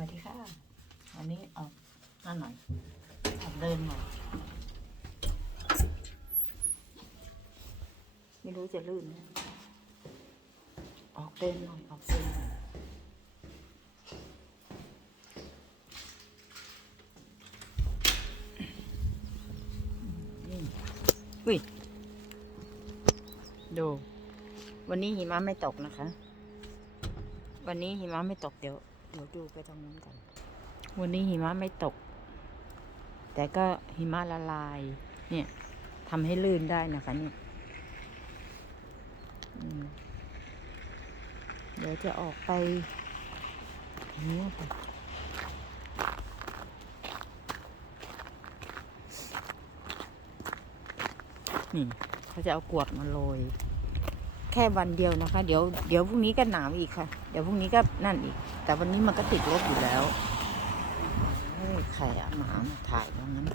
วัสดีค่ะวันนี้ออกมาหน่อยออกเดินหน่อยไม่รู้จะลื่นออกเดินหน่อยออกเดินหน่อยนี่อุ้ยดู วันนี้หิมะไม่ตกนะคะ วันนี้หิมะไม่ตกเดี๋ยว เดี๋ยวดูไปตรงนู้นก่อน วันนี้หิมะไม่ตก แต่ก็หิมะละลาย เนี่ยทำให้ลื่นได้นะคะเนี่ยเดี๋ยวจะออกไปทางนี้ค่ะนี่เขาจะเอากรวดมาโรย แค่วันเดียวนะคะ เดี๋ยวเดี๋ยวพรุ่งนี้ก็หนาวอีกค่ะ เดี๋ยวพรุ่งนี้ก็นั่นอีก แต่วันนี้มันก็ติดลบอยู่แล้วใครอะหมามาถ่ายว่างั้น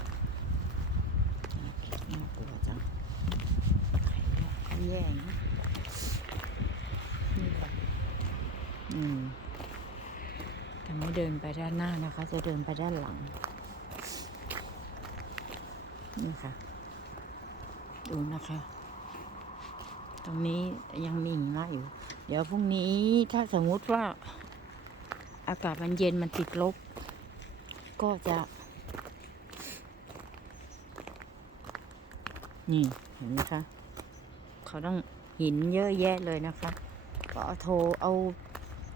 น่ากลัวจังแย่งนี่ค่ะอืมจะไม่เดินไปด้านหน้านะคะ จะเดินไปด้านหลัง นี่ค่ะ ดูนะคะ ตรงนี้ยังมีหิมะอยู่ เดี๋ยวพรุ่งนี้ถ้าสมมุติว่า อากาศมันเย็นมันติดลบ ก็จะ นี่เห็นไหมคะ เขาต้องหินเยอะแยะเลยนะคะ ก็โทรเอา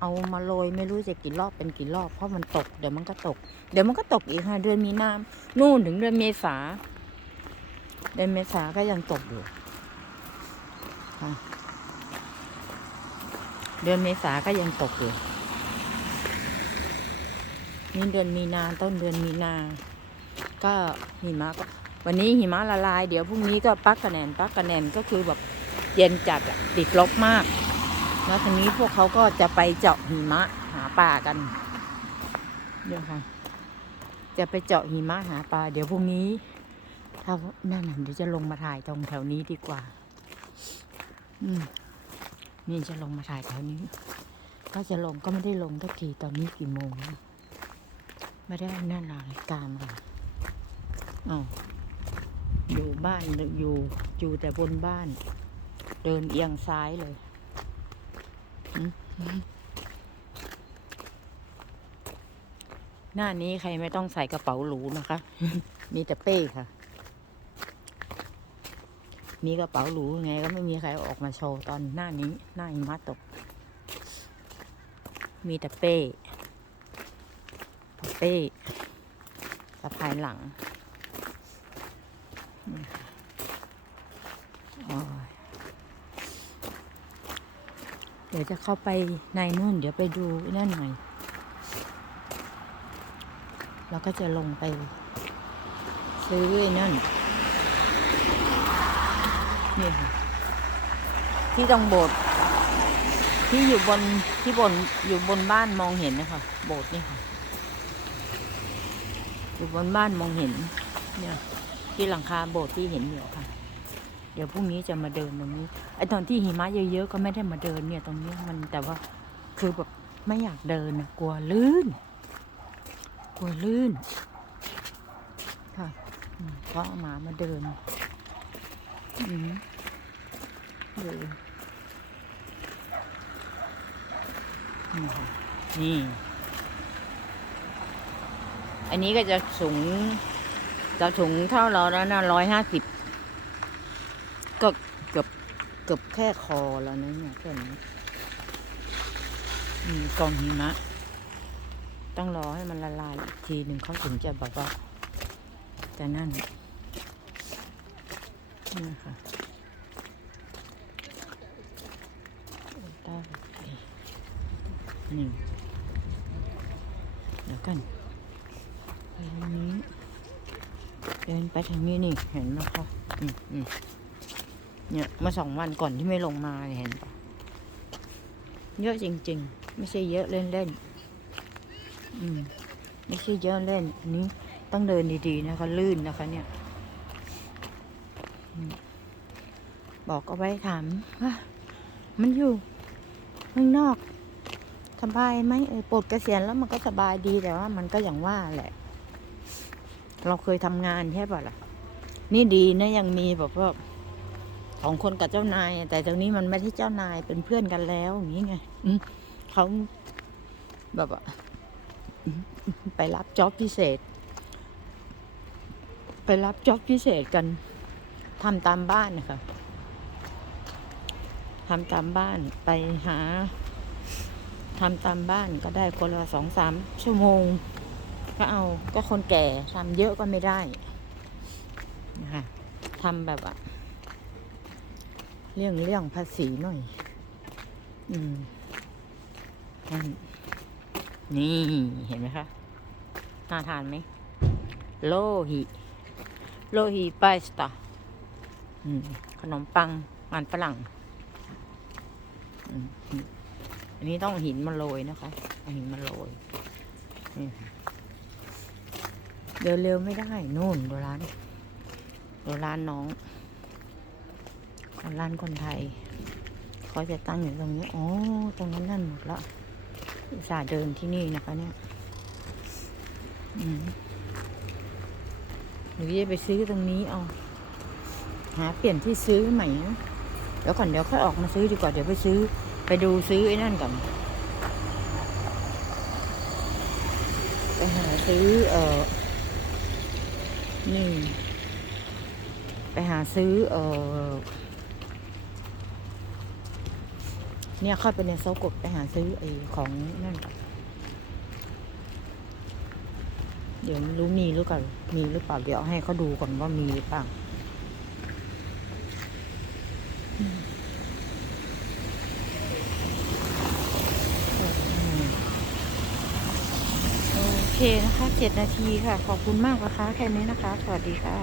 เอามาโรยไม่รู้จะกี่รอบเป็นกี่รอบเพราะมันตกเดี๋ยวมันก็ตก เดี๋ยวมันก็ตกอีกค่ะเดือนมีนานู่นถึงเดือนเมษาเดือนเมษาก็ยังตกอยู่ เดือนเมษาก็ยังตกอยู่นี่เดือนมีนาต้นเดือนมีนา ก็หิมะก็ วันนี้หิมะละลาย เดี๋ยวพรุ่งนี้ก็ปักกระแนนปักกระแนนก็คือแบบเย็นจัดอะติดลบมาก แล้วทีนี้พวกเขาก็จะไปเจาะหิมะหาปลากันเดี๋ยวค่ะ จะไปเจาะหิมะหาปลาเดี๋ยวพรุ่งนี้ ถ้านั่นเดี๋ยวจะลงมาถ่ายตรงแถวนี้ดีกว่า นี่จะลงมาถ่ายแถวนี้ ก็จะลงก็ไม่ได้ลงทักทีตอนนี้กี่โมงไม่ได้นั่นนาฬิกามาอ๋ออยู่บ้านอยู่อยู่แต่บนบ้าน เดินเอียงซ้ายเลยหืมหืมหน้านี้ใครไม่ต้องใส่กระเป๋าหรูนะคะ มีแต่เป้ค่ะ มีกระเป๋าหรูยังไงก็ไม่มีใครออกมาโชว์ตอนหน้านี้ หน้าหิมะตก มีแต่เป้เป้สะพายหลังนี่ค่ะเดี๋ยวจะเข้าไปในนู่น เดี๋ยวไปดูนั่นหน่อย แล้วก็จะลงไปซื้อไอ้นั่น นี่ค่ะ ที่ตรงโบสถ์ที่อยู่บนที่บนอยู่บนบ้านมองเห็นนะคะโบสถ์นี่ค่ะ อยู่บนบ้านมองเห็น เนี่ย ที่หลังคาโบสถ์ที่เห็นอยู่ค่ะ เดี๋ยวพรุ่งนี้จะมาเดินตรงนี้ไอตอนที่หิมะเยอะๆก็ไม่ได้มาเดินเนี่ย ตรงนี้มันแต่ว่าคือแบบไม่อยากเดินนะกลัวลื่น กลัวลื่นค่ะเพราะหมามาเดิน ดูนี่ อันนี้ก็จะสูง จะสูงเท่าเราแล้วนะร้อยห้าสิบก็เกือบเกือบแค่คอแล้วนะเนี่ยแค่นี้กองหิมะ ต้องรอให้มันละลายอีกทีหนึ่งเขาถึงจะแบบว่าจะนั่น นี่ค่ะได้นี่เดี๋ยวกันไปทางนี้ เดินไปทางนี้นี่เห็นไหมคะอืมอืมเนี่ยเมื่อสองวันก่อนที่ไม่ลงมาเนี่ยเห็นปะเยอะจริง ๆ ไม่ใช่เยอะเล่นๆอืมไม่ใช่เยอะเล่นอันนี้ต้องเดินดีๆนะคะลื่นนะคะเนี่ยอืม บอกเอาไว้ถามว่ามันอยู่ข้างนอก สบายไหมเออปลดเกษียณแล้วมันก็สบายดีแต่ว่า มันก็อย่างว่าแหละ เราเคยทำงานใช่ป่ะล่ะ นี่ดีนะยังมีแบบว่าของคนกับเจ้านาย แต่ตรงนี้มันไม่ใช่เจ้านายเป็นเพื่อนกันแล้วอย่างนี้ไงเขาแบบว่าไปรับจ็อบพิเศษ ไปรับจ็อบพิเศษกัน ทำตามบ้านนะคะทำตามบ้านไปหาทำตามบ้านก็ได้คนละสองสามชั่วโมง ก็เอาก็คนแก่ทำเยอะก็ไม่ได้นะคะทำแบบว่าเรื่องเรื่องภาษีหน่อย อืมนั่นนี่เห็นไหมคะน่าทานไหมโลหิ โลหิปาสตา ขนมปังมันฝรั่งอันนี้ต้องหินมาโรยนะคะหินมาโรยเดินเร็วไม่ได้นู่นดูร้านดูร้านน้องร้านคนไทยเขาจะตั้งอยู่ตรงนี้ โอ๋อตรงนั้นนั่นหมดละอุตส่าห์เดินที่นี่นะคะ เนี่ยหรือจะไปซื้อตรงนี้เอา หาเปลี่ยนที่ซื้อใหม่นะเดี๋ยวก่อนเดี๋ยวค่อยออกมาซื้อดีกว่าเดี๋ยวไปซื้อ ไปดูซื้อไอ้นั่นก่อนไปหาซื้อเออนี่ ไปหาซื้อเออเนี่ยเข้าไปในโซกดไปหาซื้อไอ้ของนั่นก่อนเดี๋ยวรู้มีหรือเปล่ามีหรือเปล่าเดี๋ยวให้เขาดูก่อนว่ามีหรือเปล่าอืมโอเค นะคะเจ็ดนาทีค่ะ ขอบคุณมากนะคะ แค่นี้นะคะ สวัสดีค่ะ